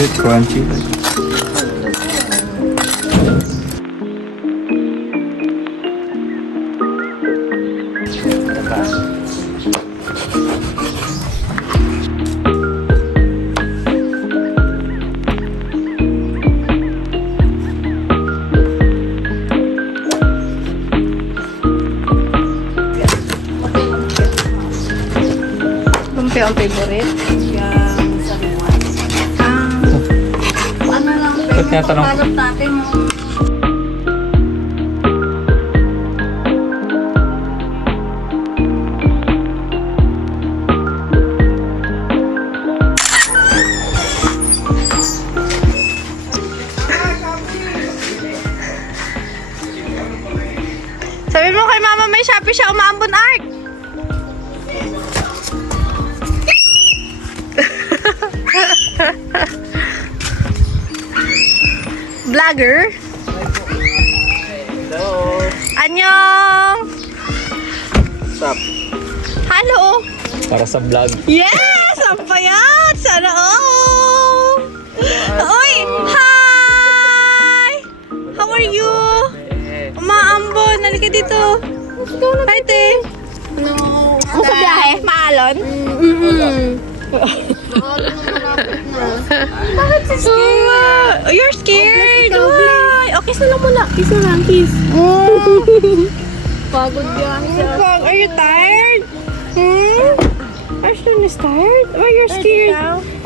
It's crunchy. Lumpia ang favorite. Yung sabuan. Ano lang, Ba't tinatanong? pagkalot natin mo. Sabi mo kay mama may Shopee siya umaambon art. Vlogger. Hello. Annyeong. What's up? Hello. Para sa vlog. Yes! Ang payat! Sana all! Uy! Hi! How are you? Umaambon. Nalika dito. Hi, te. No. Ano sa biyahe? Maalon? Bakit si scared? You're scared? Why? Okay, kiss na lang muna. Kiss na lang, kiss. Pagod yan siya. Are you tired? Ashton is tired? Why you're scared?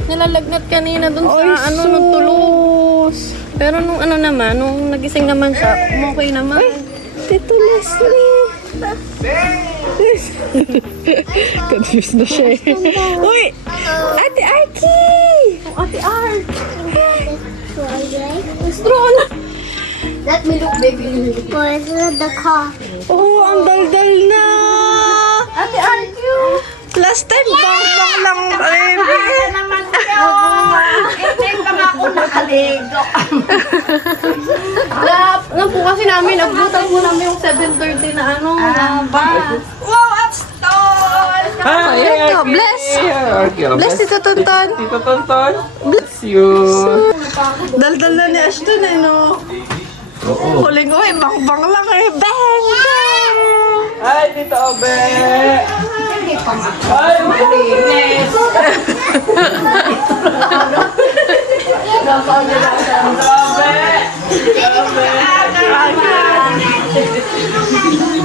Nilalagnat kanina dun sa nung tulog. Pero nung ano naman, nung nagising naman siya, okay naman. Tito Leslie. Confused na siya. Uy! Ate Arky! Ate Art! Let me look, baby. Where's the car? Oh, ang daldal na! Ate Art, Last time, bang lang baby. Naman ko! Hindi pa nga ako nakaligo. Ano po kasi namin, nagbutan po namin yung 7:30 na ano, na bus. Wow, at stone! Ayan to, bless! Bless Tito Tonton. Tito Tonton. Bless you. Daldal na ni Ashton eh, no? Oo. Huling uwi, bang lang eh. Bang! Bang! Hi, Tito Obe. Hi, malinis.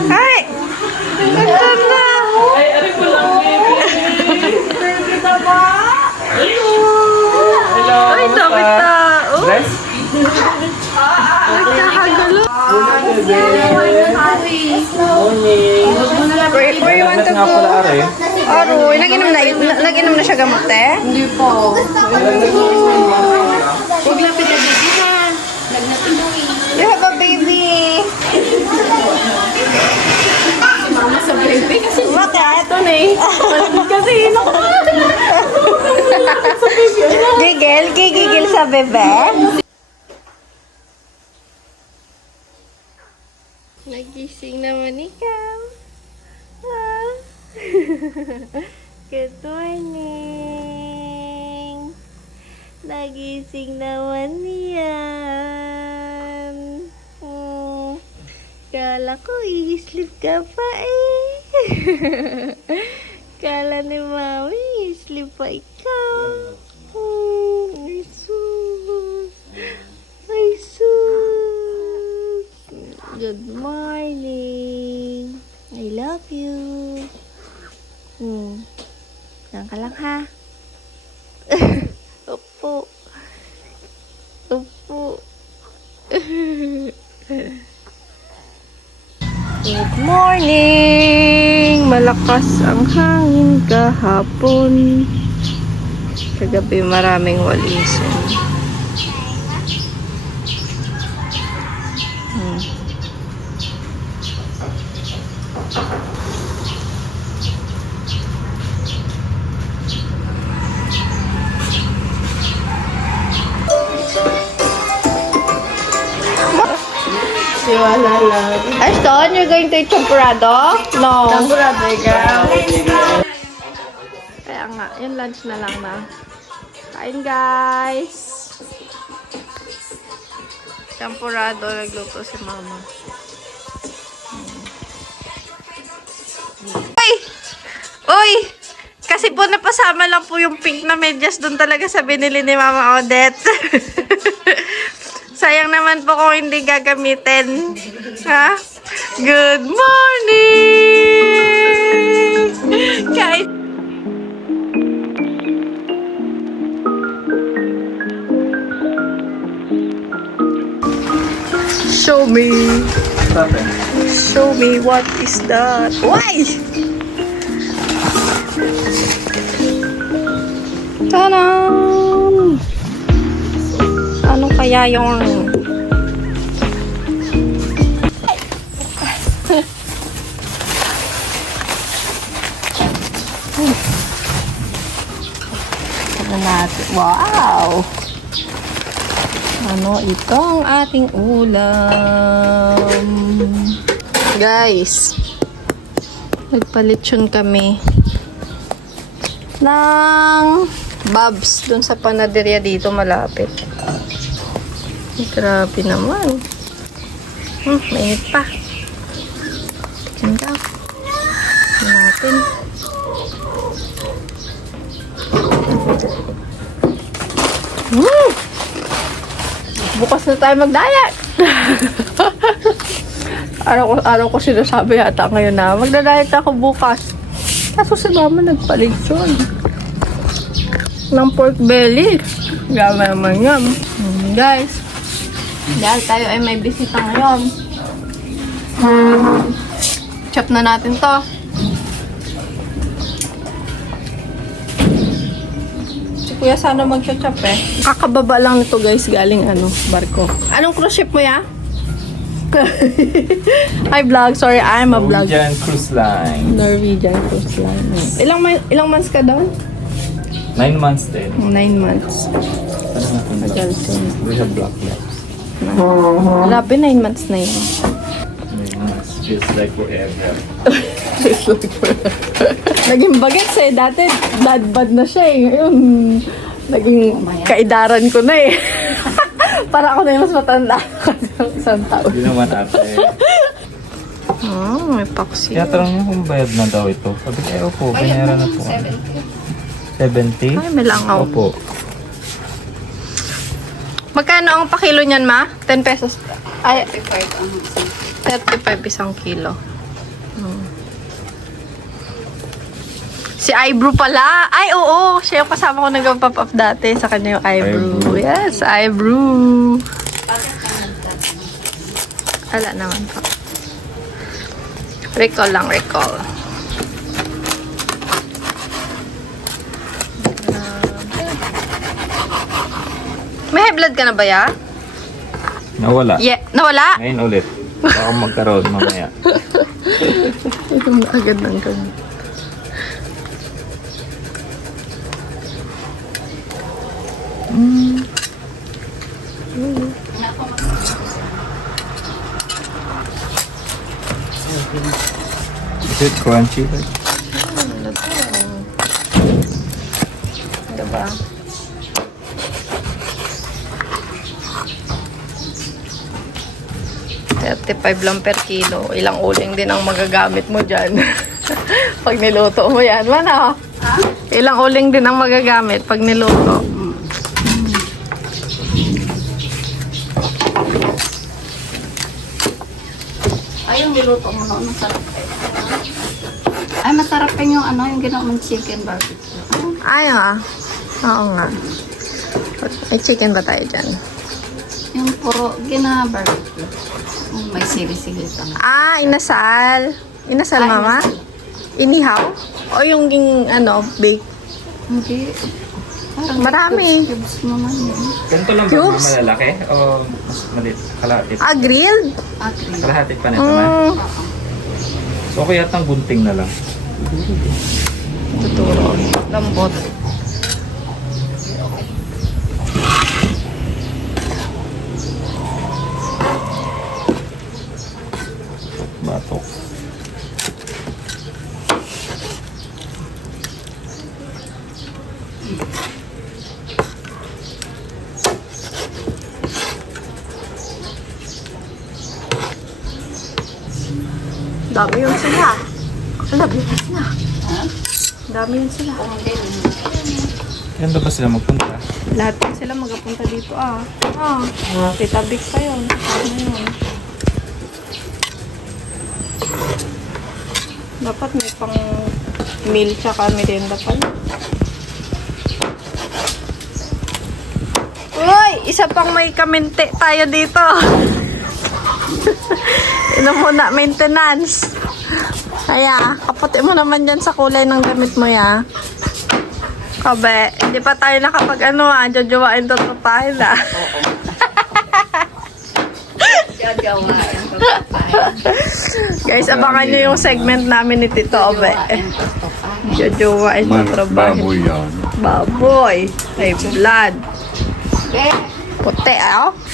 Hi! Tonton na! Ay, aray ko lang, baby. Hello. Ay, dami tao. Bless. Nakakagalo. Morning. Where you want to Nga pala, go? aray. Aroy, nag-inom na siya gamot eh? Hindi po. Huwag lapit na baby ha. You have a baby. Mama sa baby kasi Bakit? ito na eh. Malamig kasi Gigil sa bebe. Nagising naman ikaw. Ah. Good morning. Nagising naman yan. Kala ko i-sleep ka pa eh. Kala ni Mami i-sleep pa ikaw. Ay sus. Ay sus. Good morning. I love you. Yan ka lang ha. Opo. Opo. Good morning! Malakas ang hangin kahapon. Kagabi maraming walisin. Siwala lang. Ashton, you're going to eat champurrado? No. Champurrado ikaw. Kaya nga, yung lunch na lang na. Kain guys! Champurado, nagluto si mama. Uy! Uy! Kasi po napasama lang po yung pink na medyas doon talaga sa binili ni Mama Odette. Sayang naman po kung hindi gagamitin. Ha? Good morning! Guys! Show me. Show me what is that. Why? Tadam! Ano kaya yung... Ano natin? Wow! Ano itong ating ulam? Guys, nagpalitsyon kami ng Bob's dun sa panaderia dito malapit. Grabe naman. Mainit pa. Diyan daw. Tignan natin. Bukas na tayo mag-diet. araw ko sinasabi yata ngayon na magda-diet ako bukas. Kaso si mama nagpalitsyon ng pork belly. Gama naman yan. Guys, dahil tayo ay may bisita ngayon. Chop na natin to. Kuya, sana mag-chop eh. Kakababa lang nito guys, galing barko. Anong cruise ship mo ya? Hi vlog, sorry, I'm a vlog. Norwegian Cruise Line. Norwegian Cruise Line. Ilang months ka doon? 9 months din. 9 months. Tagal din. We have black labs. Grabe, 9 months na yun. 9 months. Feels like forever. Naging bagets eh. Dati, bad na siya eh. Ngayon, naging kaidaran ko na eh. Para ako na yung mas matanda kasi isang taon. Hindi naman ate. May paksi. Kaya tanong niyo kung bayad na daw ito. Sabi ko, opo, binayaran na po. 70? Ay, may langaw. Opo. Magkano ang pakilo niyan, ma? 10 pesos. Ay, 35 isang kilo. Si Eyebrew pala. Ay, oo. Siya yung kasama ko nag-pop up dati. Sa kanya yung Eyebrew. Yes, Eyebrew. Wala naman po. Recall lang, recall. May high blood ka na ba, ya? Nawala. Yeah. Nawala? Ngayon ulit. Baka magkaroon mamaya. Ito na agad ng ganun. Is it crunchy? Diba? $35 lang per kilo. Ilang uling din ang magagamit mo dyan. Pag niluto mo yan. Mana? Ilang uling din ang magagamit pag niluto. Ay, yung niluto mo noon, masarap kayo. Ay, masarap pa yung yung ginawa mong chicken barbecue. Ay, oo nga. May chicken ba tayo dyan? Yung puro barbecue. May sili-sili pa nga. Inasal. Inasal, Ay, mama? inasal. Inihaw? O yung bake? Hindi. Parang Marami. cubes naman yun. Ganito lang ba Cubes? malalaki? O mas maliit? Kalahati? Grilled? Agree. Kalahati pa nito man? So kaya tang gunting na lang. Tuturo. Lambot. Batok. Dami yun sila. Alam, bilis na. Dami yun sila. Yan ba sila magpunta? Lahat yun sila magapunta dito Tita Vic pa yun. Ano yun? Dapat may pang meal tsaka merienda pa yun. Uy! Isa pang may kamente tayo dito. Ino muna, maintenance. Kaya, kaputi mo naman dyan sa kulay ng damit mo, ya. Kabe, hindi pa tayo nakapag jojowain to papahin, Guys, abangan nyo yung segment namin ni Tito Obe. Jojowain to trabaho. Baboy yan. Baboy. May blood. Puti,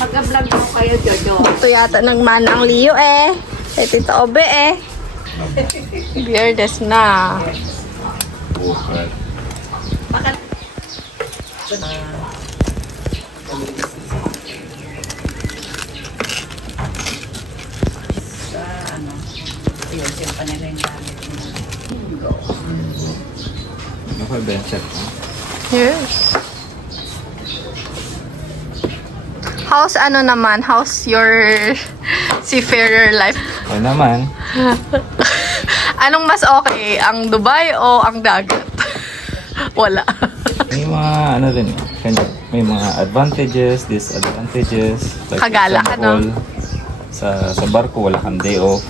Mag-vlog mo kayo, Jojo. Ito yata ng manang Leo, Kay Tito Obe, Beardes na. Okay. Ano ko ba yung check? Yes. How's how's your seafarer life? Okay naman. Anong mas okay? Ang Dubai o ang dagat? Wala. May mga din may mga advantages, disadvantages. Like Kagala ka, no? example, sa barko wala kang day off.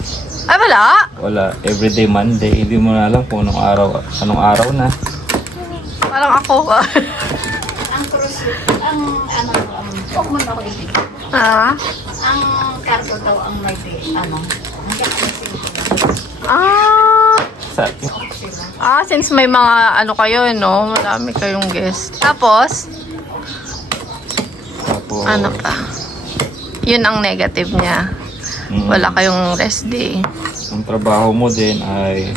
Ay, wala. Wala everyday Monday, hindi mo na alam kung anong araw na. Parang ako. Ang cruise, huwag mo na ako ibigay. Ang cargo daw ang may Since may mga kayo, no? Marami kayong guest. Tapos pa? Yun ang negative niya. Wala kayong rest day. Ang trabaho mo din ay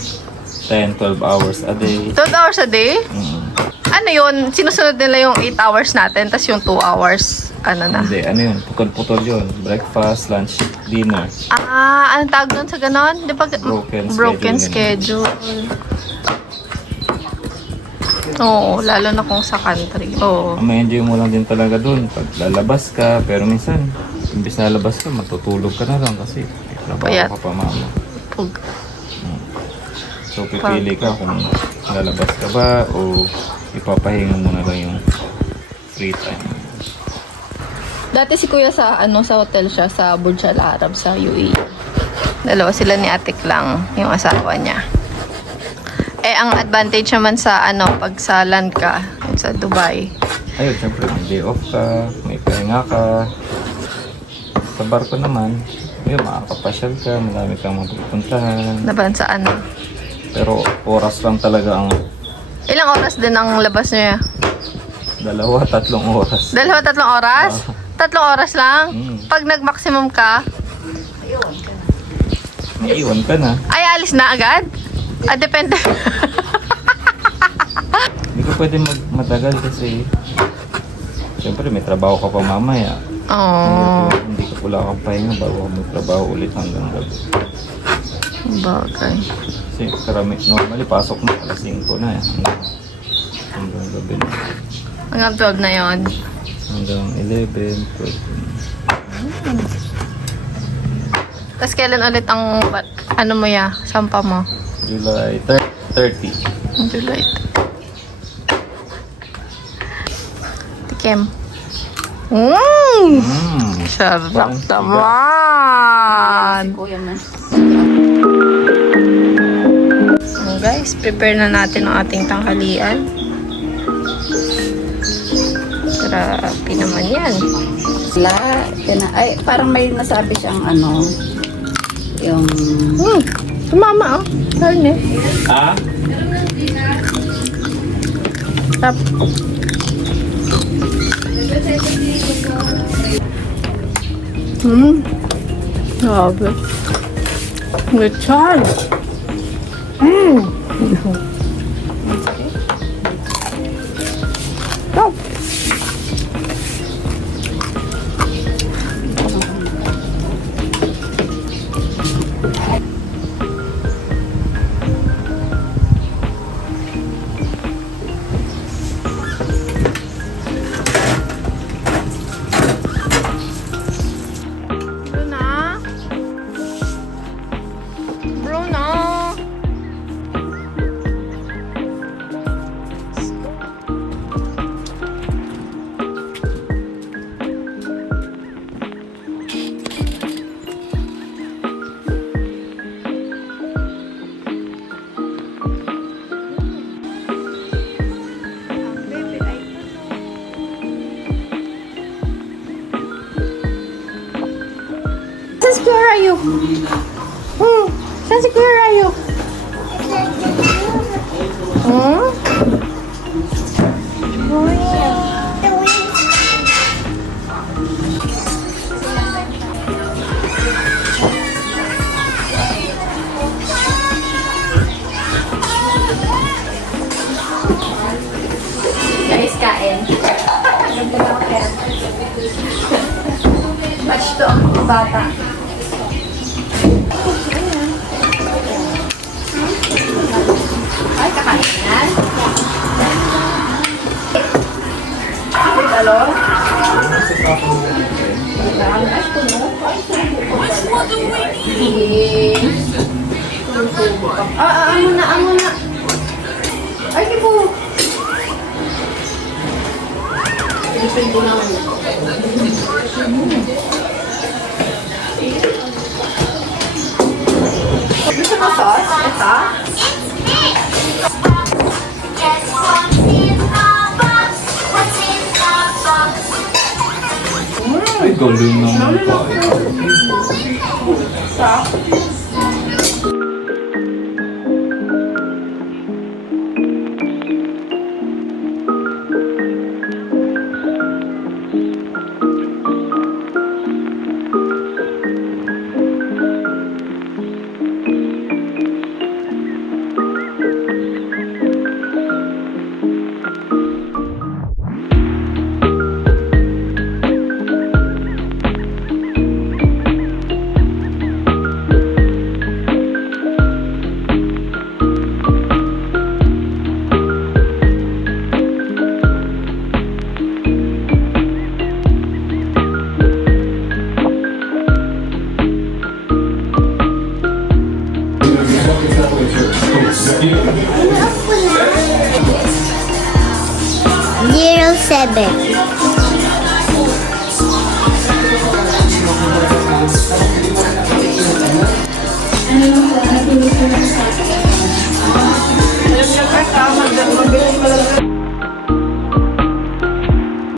10-12 hours a day. 12 hours a day? Ano yun? Sinusunod nila yung 8 hours natin, tas yung 2 hours, na? Hindi, yun? Putol-putol yun. Breakfast, lunch, dinner. Anong tawag doon sa ganon? Di ba? Broken schedule. Oo, lalo na kung sa country. Oo. May-enjoy mo lang din talaga dun pag lalabas ka. Pero minsan, imbis na lalabas ka, matutulog ka na lang kasi Payat. trabaho ka pa mama. Pug. So pipili ka kung lalabas ka ba o ipapahinga mo na lang yung free time. Dati si Kuya sa hotel siya sa Burj Al Arab sa UAE. Dalawa sila ni Atik lang, yung asawa niya. Ang advantage naman sa pag sa land ka, sa Dubai. Ayun, syempre may day off ka, may pahinga ka. Sa barko naman, yun, makakapasyal ka, marami kang mapupuntahan. Naban sa Pero oras lang talaga ang Ilang oras din ang labas niya? 2-3 oras. 2-3 oras? 3 oras lang? Pag nag-maximum ka, May iwan ka na. ay alis na agad? Depende. Hindi ka pwede matagal kasi syempre may trabaho ka pa mamaya. Oo. Hindi ka wala kang pahinga bago ka magtrabaho ulit hanggang gabi. Bagay. Kasi normally pasok mo alas 5 na hanggang gabi na. Hanggang 12 na yon. Hanggang 11, 12. Tapos kailan ulit ang, mo sampa mo? July 30. July. Tikim. Sarap naman. Kuya man. Guys, prepare na natin ang ating tanghalian. Grabe naman yan. Ay, parang may nasabi siyang yung... Tumama Karne. Ah? Tap. Grabe. Lechon. Tap. Kuya Rayo? Saan si Kuya Rayo? Guys, kain. Match to ang bata. Ay, kakain yan. Hello? Amo na. Ay, di po. Pilipin ko naman. Gusto mo sauce? Ito? Ay, galing naman pa. Zero 7.